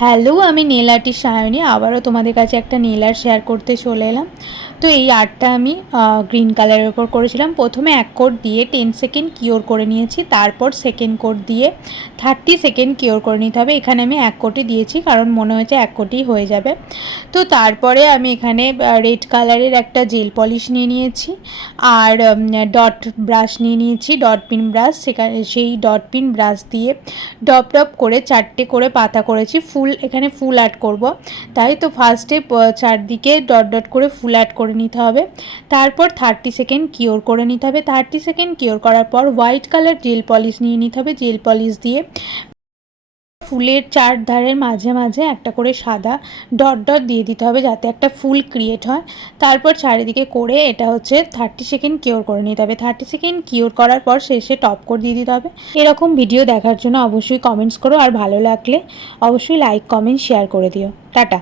Hello, আমি nail artist Sayani. আবারও তোমাদের কাছে একটা নেল আর্ট শেয়ার করতে চলে এলাম। তো এই আর্টটা আমি গ্রিন কালারের ওপর করেছিলাম। প্রথমে 1 কোট দিয়ে 10 সেকেন্ড কিওর করে নিয়েছি, তারপর সেকেন্ড কোট দিয়ে 30 সেকেন্ড কিওর করে নিতে হবে। এখানে আমি 1 কোটই দিয়েছি কারণ মনে হয়েছে 1 কোটই হয়ে যাবে। তো তারপরে আমি এখানে রেড কালারের একটা জেল পলিশ নিয়ে নিয়েছি, আর ডট ব্রাশ নিয়ে নিয়েছি, ডট পিন ব্রাশ। সেই ডট পিন ব্রাশ দিয়ে ডপ ডপ করে 4টে করে পাতা করেছি। এখানে ফুল অ্যাড করব, তাই তো ফার্স্টে চারদিকে ডট ডট করে ফুল অ্যাড করে নিতে হবে। তারপর 30 সেকেন্ড কিওর করে নিতে হবে। 30 সেকেন্ড কিওর করার পর হোয়াইট কালার জেল পলিশ নিয়ে নিতে হবে। জেল পলিশ দিয়ে ফুলের চারধারের মাঝে মাঝে একটা করে সাদা ডট ডট দিয়ে দিতে হবে যাতে একটা ফুল ক্রিয়েট হয়। তারপর চারিদিকে করে এটা হচ্ছে 30 সেকেন্ড কিওর করে নিতে হবে। 30 সেকেন্ড কিওর করার পর শেষে টপ কোট দিয়ে দিতে হবে। এরকম ভিডিও দেখার জন্য অবশ্যই কমেন্টস করো, আর ভালো লাগলে অবশ্যই লাইক কমেন্ট শেয়ার করে দিও। টাটা।